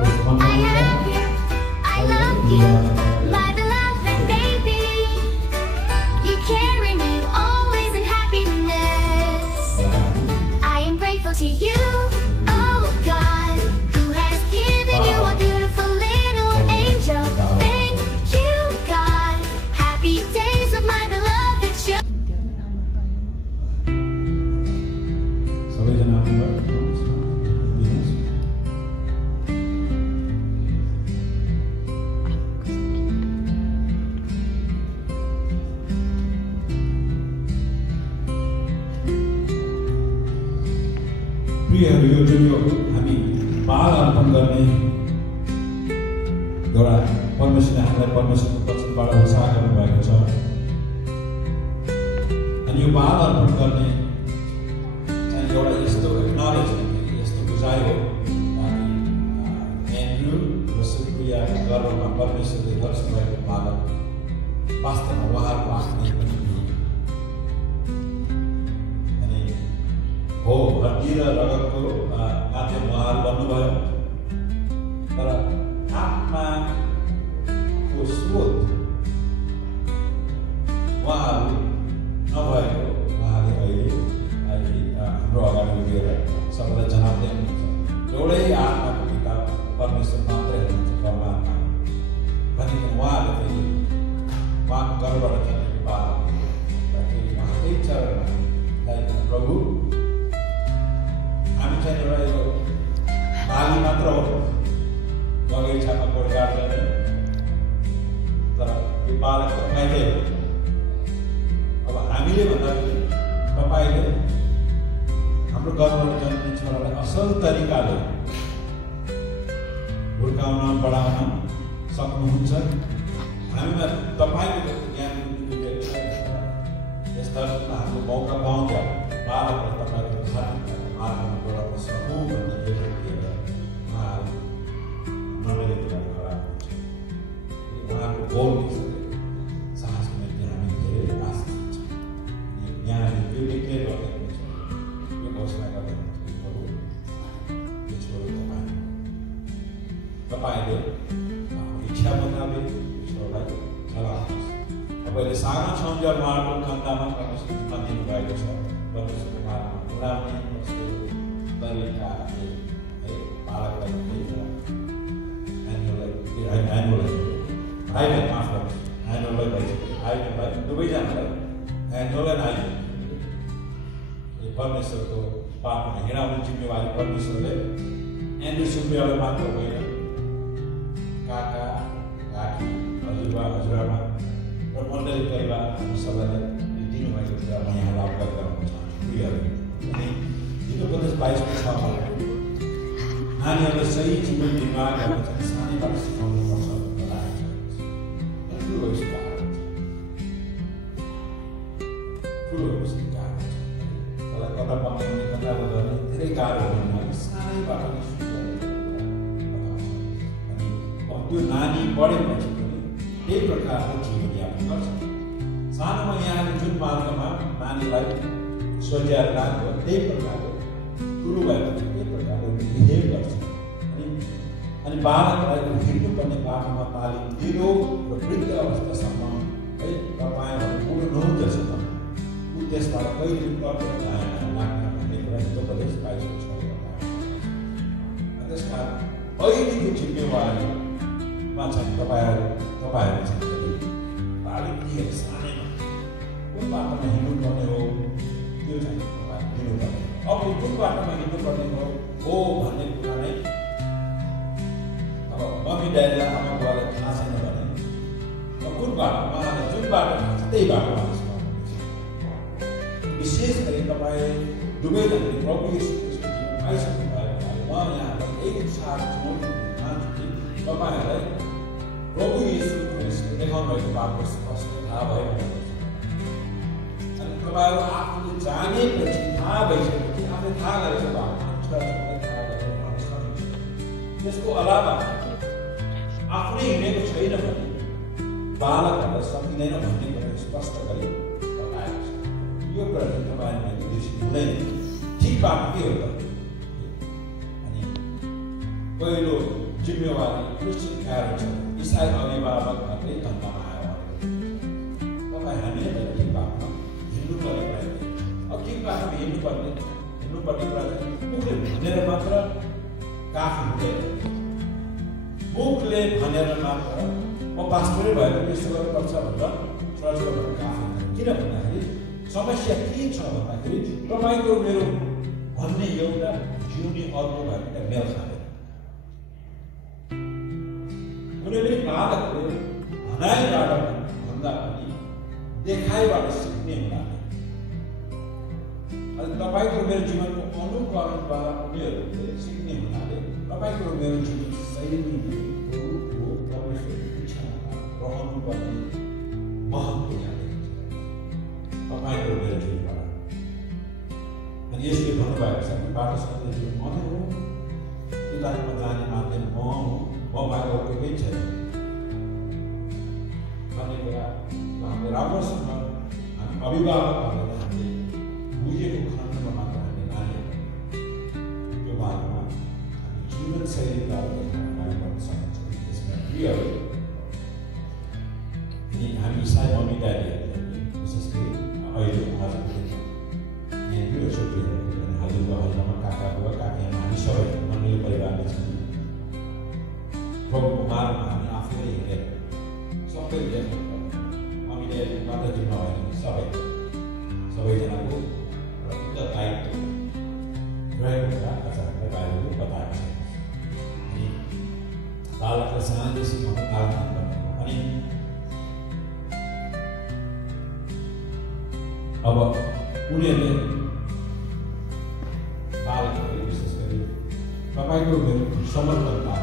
I love you, my beloved baby. You carry me always in happiness. I am grateful to you, oh God, who has given you a beautiful little angel. Thank you, God. Happy days with my beloved children. प्रियहरू, यो जुन यो हामी बाल अर्पण गर्ने एउटा परमेश्वरले हामीलाई परमेश्वरको वचनबाट उत्साह गर्नुभएको छ। अनि यो बाल अर्पण गर्ने चाहिँ एउटा यस्तो एक्नोलेजमेन्ट, यस्तो बुझाइ हो एन्ड्रु र सुप्रियाको गर्भमा परमेश्वरले गर्नुभएको बालक वास्तवमा उहाँहरूको आफ्नै पनि हो, हड्डी र रगतको माध्यम उहाँहरू बन्नुभयो, तर आत्माको स्रोत उहाँहरू नभएको उहाँले अहिले हाम्रो अगाडि उभिएर सबैलाई जनाब दिनुहुन्छ। एउटै आत्माको पिता परमेश्वर मात्रै हुनुहुन्छ, परमात्मा। भने उहाँले फेरि उहाँको गर्भबाट जन्मेको बालक र फेरि उहाँकै चरणमा प्रभु हामी चाहिँ एउटा यो बाली मात्र हो, बगैँचामा गोडगाड गर्ने, तर यो बालक तपाईँले हो। अब हामीले भन्दाखेरि तपाईँले हाम्रो गर्भबाट जन्मिने छोरालाई असल तरिकाले हुर्काउन बढाउन सक्नुहुन्छ। हामीमा तपाईँको ज्ञान यस्ता हाम्रो मौका पाउँदा बालकलाई तपाईँको आत्मा बढाउन सकौँ भन्ने हेरेर उहाँहरू नमेले कुरा खराब हुन्छ। उहाँको बोल्ने साहसको निम्ति हामी धेरै आशिष हुन्छ। यहाँले त्यो डिक्लेयर गरिदिएको छ, यो घोषणा गरिदिएको छ, प्रभु यो छोरो तपाईँले आफ्नो इच्छा मुताबिक छोरोलाई चलाउनुहोस्। तपाईँले सानो छौँजा उहाँको खन्दामा परमेश्वरमा दिनुभएको छ। परमेश्वरको मार्गमा उडाउने तरिकाले है बालकलाई आइले माफ गर्नुहोस्, आइनोलाई भइसक्यो, आइनोलाई दुवैजनालाई एन्ड्रोलाई आइले परमेश्वरको बाटोमा हिँडाउने जिम्मेवारी परमेश्वरले एन्ड्रु सुप्रियालाई मात्र होइन, काका काकी हजुरबा हजुरआमा र मण्डली परिवार सबैलाई दिनुभएको कुरा म यहाँलाई अवगत गराउन चाहन्छु। प्रियहरू, अनि हिजो उपदेश 22 नानीहरूलाई सही जीवन निर्वाह गर्न चाहिँ सानैबाट सिकाउनु पर्छ भन्ने लागेको छ। ठुलो सिकाएको छ, ठुलो सिकाएको छ। त्यसलाई कता बनाउने कता गर्ने धेरै गाह्रो हुने सानैबाट नै अनि त्यो नानी बढेपछि पनि त्यही प्रकारको जीवनयापन गर्छ। सानोमा यहाँले जुन मार्गमा नानीलाई सोझ्याएर लानुभयो त्यही प्रकारले ठुलो भएपछि त्यही प्रकारले बिहेभ गर्छ। अनि बालकलाई हिँड्नुपर्ने बाटोमा तालिम दियो र वृद्ध अवस्थासम्म है तपाईँहरू पुरो नहुँदैसम्म ऊ त्यसबाट कहिले पनि लाग्न भन्ने कुरा हिजो उपदेश 22 छ। त्यस कारण अहिलेको जिम्मेवारीमा चाहिँ तपाईँहरू चाहिँ तालिम दिएर सानैमा कुन बाटोमा हिँड्नुपर्ने हो त्यो चाहिँ तपाईँ दिनुपर्ने। अब कुन बाटोमा हिँड्नुपर्ने हो भन्ने कुरा नै अब मम्मी ड्याडीलाई आमा बुवालाई थाहा छैन भने कुन बाटोमा जुन बाटोमा छ त्यही बाटोमा विशेष गरी तपाईँ दुवैजनाले प्रभु येशू ख्रीष्टको जीवन पाइसक्नु भएको हुनाले म यहाँलाई एक उत्साह चुनौती दिन चाहन्छु कि तपाईँहरूलाई प्रभु येशू ख्रीष्टले देखाउनु भएको बाटो स्पष्ट थाहा भएको हुन्छ। अनि तपाईँहरू आफूले जानेपछि थाहा भइसकेपछि आफूले थाहा गरेको बाटो छोराछोरीलाई थाहा गरेर भन्नु सकिन्छ। त्यसको अलावा आफूले हिँडेको छैन भने बालकहरूलाई सकिँदैन भन्ने कुरा स्पष्ट गरी बताएको छ। यो कुरा चाहिँ तपाईँहरूले बिर्सिनु हुँदैन। ठिक बाटो के हो त? अनि पहिलो जिम्मेवारी क्रिस्चियन प्यारेन्ट्स इसाई अभिभावकहरूले धन्दामा आयो तपाईँ हामीले त ठिक बाटोमा हिँड्नुपर्ने कुरा अब ठिक बाटोमा हिँड्नुपर्ने कुरा मुखले भनेर मात्र काफी हुँदैन मुखले भनेर मात्र म पास्टरै भएको यस्तो गर्नुपर्छ भनेर चर्चको भनेर काफी हुँदैन किन भन्दाखेरि समस्या के छ भन्दाखेरि तपाईँको मेरो भन्ने एउटा जिउने अर्को भएको मेल खाँदैन कुनै पनि बालकले भनाइबाट भन्दा पनि देखाइबाट सिक्ने हुनाले अनि तपाईँको मेरो जीवनको अनुकरणबाट उनीहरूले सिक्ने हुनाले तपाईँको मेरो जीवन शैलीको परमेश्वरको इच्छामा रहनुपर्ने महत्त्व यहाँ देखिन्छ तपाईँको मेरो जीवनबाट अनि यसले भन्नुभएको छ कि बाटो सत्य जीवन म नै हो उदाहरणमा जाने माध्यम म हुँ बाहिर अरू केही छैन भन्ने कुरा हामीले राम्रोसँग हामी अभिभावकहरूले हामीले बुझेको खण्डमा मात्र हामीले नानीहरू त्यो बारेमा हामी जीवनशैलीद्वारा कार्य गर्न सक्छौँ त्यसमा प्रियहरू अनि हामी साई मम्मी ड्याडीहरूले विशेष गरी अहिले आजको दिनमा यहाँनिर छुट्टिएर अनि हजुरबा हजुरमा काका बुवा काकी हामी सबै मण्डली परिवारले छौँ प्रभुको मार्गमा हामी आफैले हिँडेर सबै देख्नु मम्मी ड्याडी माताजी नभएर सबैजनाको एउटा दायित्व रहेको कुरा आज हामीलाई बाहिरले बताएको छ अनि बालकलाई सानैदेखि सिकाउनु कारण भनेको अनि अब उनीहरूले बालकहरूले विशेष गरी तपाईँको मेरो समर्थनता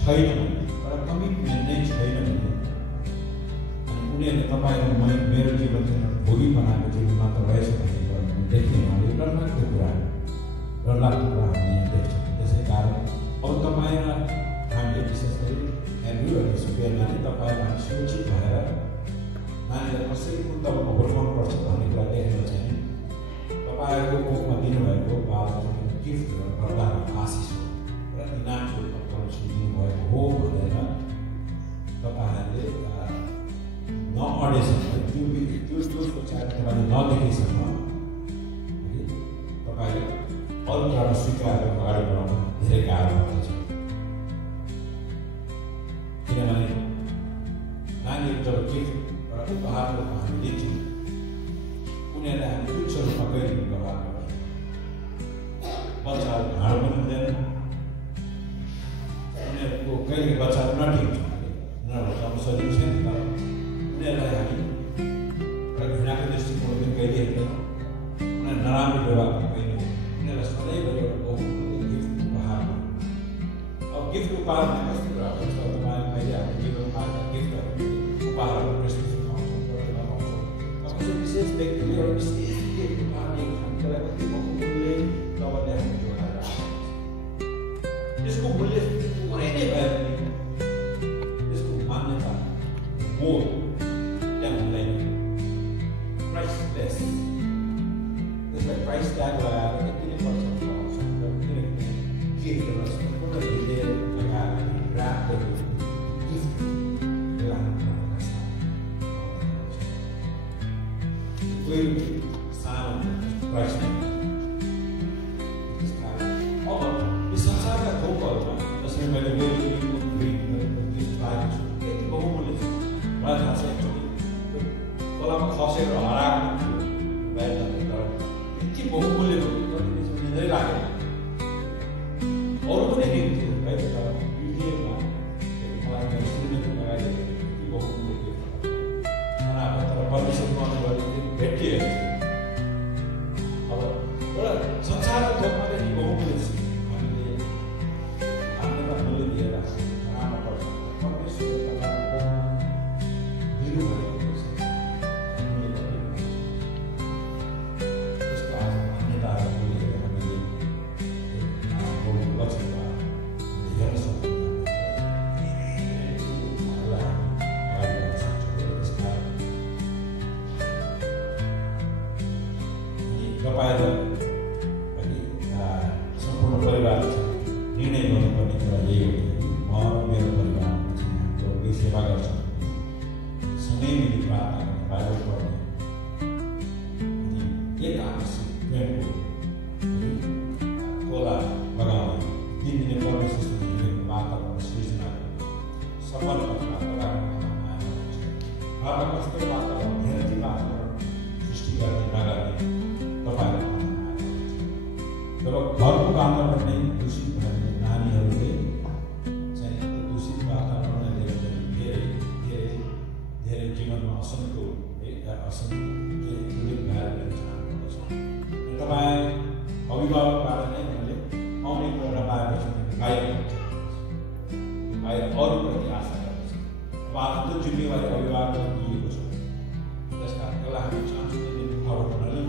छैन भने तर कमिटमेन्ट नै छैन भने अनि उनीहरूले तपाईँको मेरो जीवन भोगी बनाएको जीवन मात्र रहेछ भन्ने कुरा देख्ने उहाँले डरलाग्दो कुरा हामी यहाँ देख्छौँ त्यसै कारण अब तपाईँ र हामीले विशेष गरी एन्ड्रुहरू सुविधा नै तपाईँलाई सुरक्षित भएर नानीलाई कसरी उत्तममा हुर्काउनुपर्छ भन्ने कुरा देखेर चाहिँ तपाईँहरूको कोखमा दिनुभएको बाबुको गिफ्ट र वरदानको आशिष हो र इनामको दिनुभएको हो भनेर तपाईँहरूले नअडेसम्म त्यो सोचाएर तपाईँले नदेखेसम्म तपाईँले अरू कुरामा स्वीकार अगाडि बढाउन धेरै गाह्रो हुँदछ किनभने नानीहरू जब गिफ्ट एउटा उपहार रूपमा हामी दिन्छौँ उनीहरूलाई हामी तुच्छ रूपमा कहिले व्यवहार गर्छौँ बच्चाहरू भाँडो पनि हुँदैन उनीहरूको कहिले बच्चाहरू नठिन्छ उनीहरूलाई अब सजिलो छैन तर उनीहरूलाई हामी एउटा घृणाको दृष्टिकोणले कहिले हेर्दैन उनीहरू नराम्रो व्यवहार कहिले उनीहरूलाई सधैँभरि एउटा बहुमूल्य गिफ्ट उपहार अब गिफ्ट उपहार भने कस्तो कुरा हुन्छ तपाईँले मैले हाम्रो जीवनमा गिफ्टहरू उपहारहरू क्रिसमसमा आउँछौँ अब विशेष व्यक्तिले एउटा विशेष गिफ्ट उपहार दिएको छ त्यसलाई कति बहुमूल्य तपाईँले हामी जोगाएर त्यसको मूल्य कुनै नै भए पनि त्यसको मान्यता मोल त्यहाँ हुँदैन प्राइसलेस त्यसलाई प्राइस ट्याग लगाएर यति नै पर्छ किनकि गिफ्टहरू सम्पूर्ण हृदय लगाएर ऱ्याप गरेको गिफ्ट कोही सानो प्राइस त्यस कारण अब यो संसारका थोकहरूमा जसरी मैले गिफ्ट पाएको छु यति बहुमूल्य छ मलाई थाहा छ एकचोटि खोलामा खसेर हराएको थियो बाहिर जाँदा तर यति बहुमूल्य भयो निकै लागेन अरू पनि गिफ्ट थियो है तर युनियनमा मलाई मेरो श्रीमती लगाइदिएको यति बहुमूल्य गिफ्ट तर परमेश्वरको अनुग्रहले भेटिएको छ अब एउटा संसारको थोकमा यति बहुमूल्य छ हामीले हामीले मूल्य दिएर बाहिर अरूप्रति आशा गर्दछ। अब आफ्नो जिम्मेवारी अभिभावकलाई दिएको छ। त्यसकारण त्यसलाई हामी सांस्कृतिक उठावट हुनाले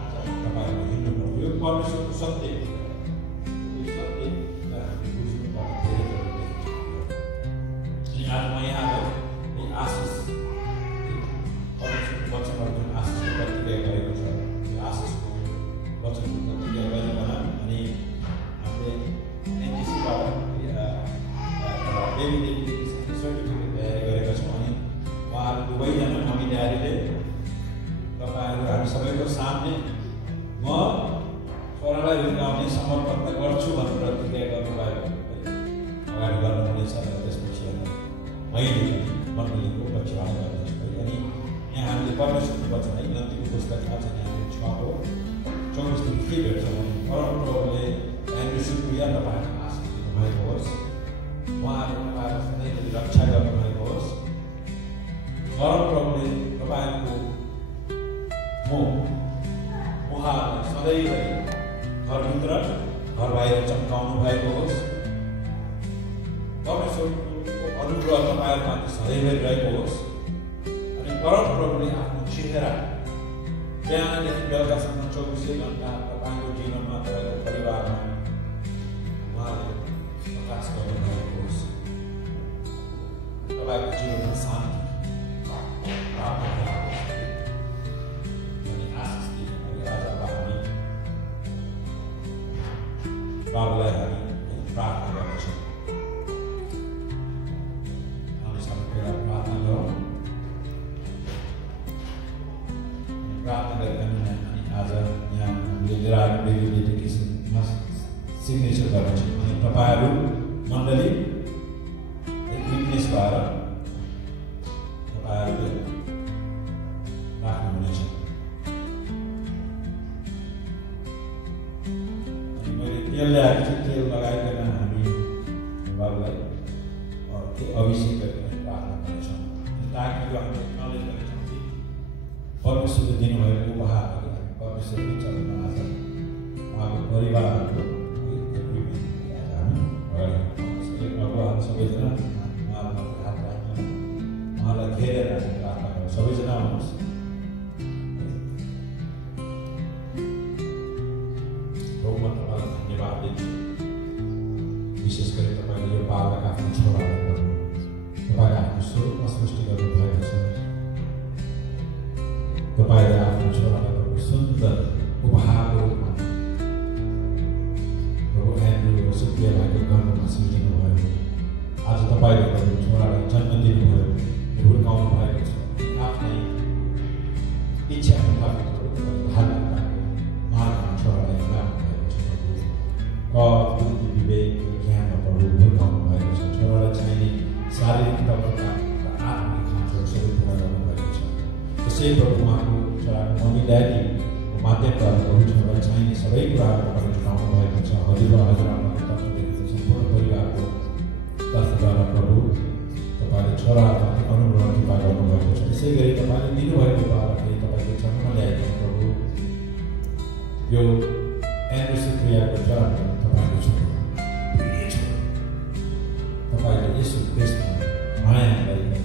आज तपाईँहरू हिँड्नुपर्छ। यो परमेश्वरको सत्य हो। यो सत्यलाई हामी बुझ्नुपर्ने धेरै जरुरी छ। अनि आज म यहाँ यो आशिष परमेश्वरको वचनहरू जुन आशिषको प्रतिज्ञा गरेको छ, त्यो आशिषको वचनको प्रतिज्ञा गरिकन अनि हामीले एनजिसीबाट सर्टिफिकेट तयारी गरेका छौँ। अनि उहाँहरू दुवैजना मम्मी ड्याडीले तपाईँहरू हामी सबैको सामने म छोरालाई हुर्काउने समर्पण गर्छु भनेर प्रतिज्ञा गर्नुभयो। अगाडि गर्नुहुनेछ र त्यसपछि मैले मण्डलीको पक्षबाट गर्नेछु। अनि यहाँ हामीले परमेश्वरको वचन है गन्तीको पुस्तकमा चाहिँ यहाँले 6:24 के भेट्छ भने परमप्रभुले एन्ड्रु सुप्रिया तपाईँहरूको आशिष दिनुभएको होस्, उहाँहरू तपाईँहरू सधैँभरि रक्षा गर्नुभएको होस्। परमप्रभुले तपाईँहरूको उहाँहरूलाई सधैँभरि घरभित्र घर बाहिर चम्काउनु भएको होस्। परमेश्वरको अनुग्रह तपाईँहरूमाथि सधैँभरि रहेको होस्। अनि परमप्रभुले आफ्नो चेहरा बिहानदेखि बेलुकासम्म 24 घण्टा तपाईँको जीवनमा, तपाईँको परिवारमा उहाँले प्रकाश गर्नुभएको होस्। तपाईँको जीवनमा शान्ति प्राप्त गराउनुहोस् अनि आशिष दिनु। आज अब हामी बाबुलाई हामी प्रार्थना गर्नेछौँ। हामी सबैलाई प्रार्थना गरौँ। प्रार्थना गरिकन अनि आज यहाँ हामीले लिएर आएको बेबीले किसिममा सिग्नेचर गर्नेछौँ। अनि तपाईँहरू मण्डली एक विटनेस भएर तपाईँहरूले राख्नुहुनेछ। अनि मैले तेल ल्याएको छु, तेल लगाइकन हामी बाबुलाई अभिषेक गरिकन प्रार्थना गर्नेछौँ। ताकि यो हामीले एक्नलेज गर्नेछौँ कि परमेश्वरले दिनुभएको उपहारहरू हामी परमेश्वरको चरणमा आज उहाँको परिवारहरूको हामी सबैजना उहाँहरूको हात राख्न उहाँलाई घेरेर हामी प्रार्थना गर्छौँ। सबैजना आउनुहोस्। म तपाईँलाई धन्यवाद दिन्छु। विशेष गरी तपाईँले यो बालक आफ्नो छोरालाई गर्नु, तपाईँले आफ्नो स्वरूपमा सृष्टि गर्नुभएको छ। तपाईँले आफ्नो छोरालाई प्रभु सुन्दर उपहारको रूपमा प्रभु एन्ड्रु सुप्रियाको घरमा सिर्जनु भयो। आज तपाईँले प्रभु छोरालाई जन्म दिनुभयो, हुर्काउनु भएको छ। आफ्नै इच्छा मुताबिक धार्मिकताको मार्गमा छोरालाई हिँडाउनु भएको छ। प्रभु विवेक ज्ञानमा प्रभु हुर्काउनु भएको छ। छोरालाई चाहिने शारीरिक तवरका र आत्मिक खाँचोहरू सबै पुरा गर्नुभएको छ। त्यसै प्रभु उहाँको छोराको मम्मी ड्याडीको माध्यमद्वारा प्रभु छोरालाई चाहिने सबै कुराहरू तपाईँले जुटाउनु भएको छ। हजुरबा हजुरआमाको तर्फदेखि सम्पूर्ण परिवारको तर्फबाट प्रभु तपाईँले छोराहरूमाथि अनुग्रह कृपा गर्नुभएको छ। त्यसै गरी तपाईँले दिनुभएको बालकले तपाईँको जन्म ल्याइदिनु प्रभु यो एन्ड्रु सुप्रियाको जन्म तपाईँको छोरा तपाईँले यसो देशमा माया गरिकन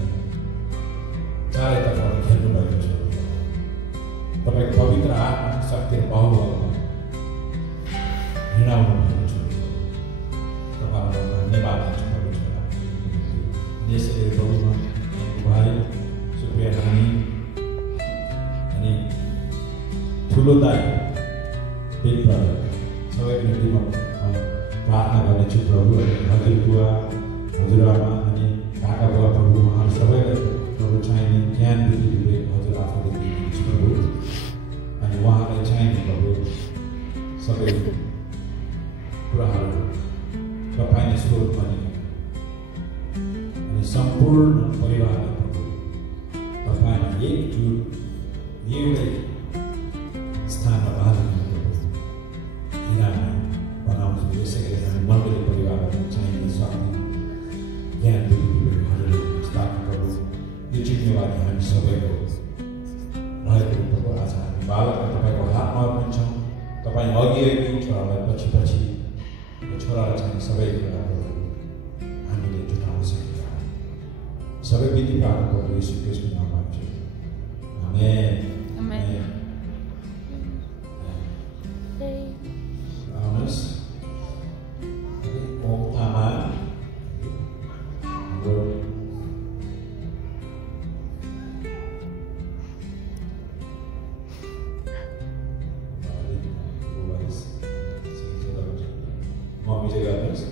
चारैतर्फ खेल्नुभएको छ। तपाईँको पवित्र आत्मा शक्ति बाहुबलमा हिँडाउनु भएको छ। तपाईँलाई धन्यवाद दिन्छु प्रभु छोरा। यसरी प्रभुमा भाइ सुप्रिया नानी अनि ठुलो दाइ बिग ब्रदर सबै निम्तिमा प्रार्थना गर्नेछु प्रभु। हजुरबुवा हजुरआमा अनि काका बुवा प्रभु उहाँहरू सबैलाई प्रभु चाहिने ज्ञान बुद्धि विवेक हजुर आफूले दिनुहुन्छ प्रभु। अनि उहाँलाई चाहिने प्रभु सबै कुराहरू तपाईँले स्रोत बनिकन अनि सम्पूर्ण परिवारलाई प्रभु तपाईँमा एकजुट एउटै स्थानमा बाँधिकन प्रभु हिँडाउने बनाउँछु। यसै गरी हामी मण्डली परिवारहरू चाहिने शक्ति ज्ञान बुद्धि विवेक हजुरले स्थापना प्रभु यो जिम्मेवारी हामी सबैको रहेको प्रभु। आज हामी बालकलाई तपाईँको हातमा अर्पन्छौँ। तपाईँ अघि छोरालाई पछि छोरालाई चाहिने सबै कुराहरू गरिसकेका सबै विधि प्रार्थना प्रभु येशू ख्रीष्टको नाममा माग्छु आमेन आमेन आउनुहोस् ओम तामा हाम्रो मम्मी चाहिँ गर्नुहोस्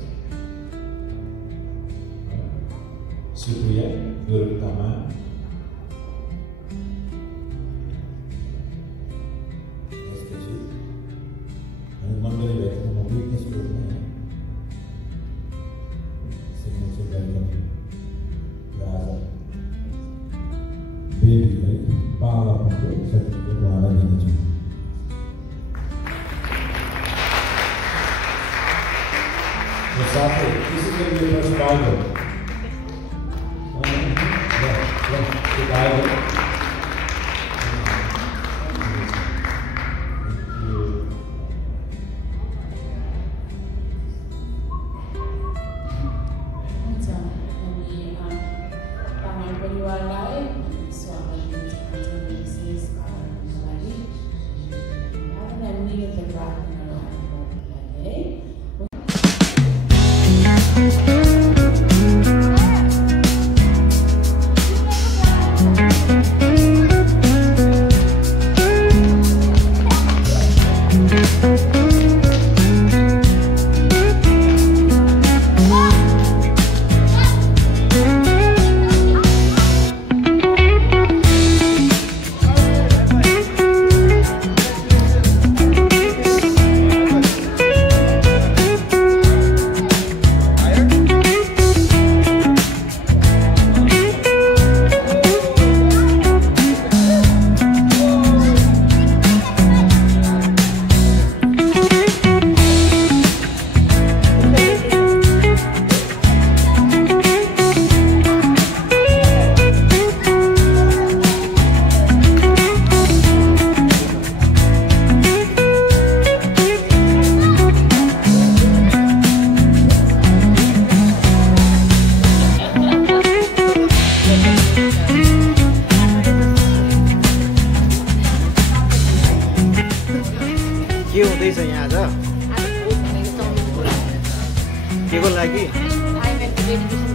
सुप्रिया दुर्गा तामा त्यसपछि अनि मण्डली भएको म विटनेस ग्रुपमा सिग्नेचर गर्ने राजा बेबीलाई बालाको सर्टिफिकेट उहाँलाई दिनेछु साथै त्यसै गरी यो फर्स्ट बाइबल त्यो बाइबल परिवारलाई स्वागत दिन चाहन्छु विशेष कारणको लागि हामीले त प्रार्थना गर्नुको लागि है के हुँदैछ यहाँ आज के को लागि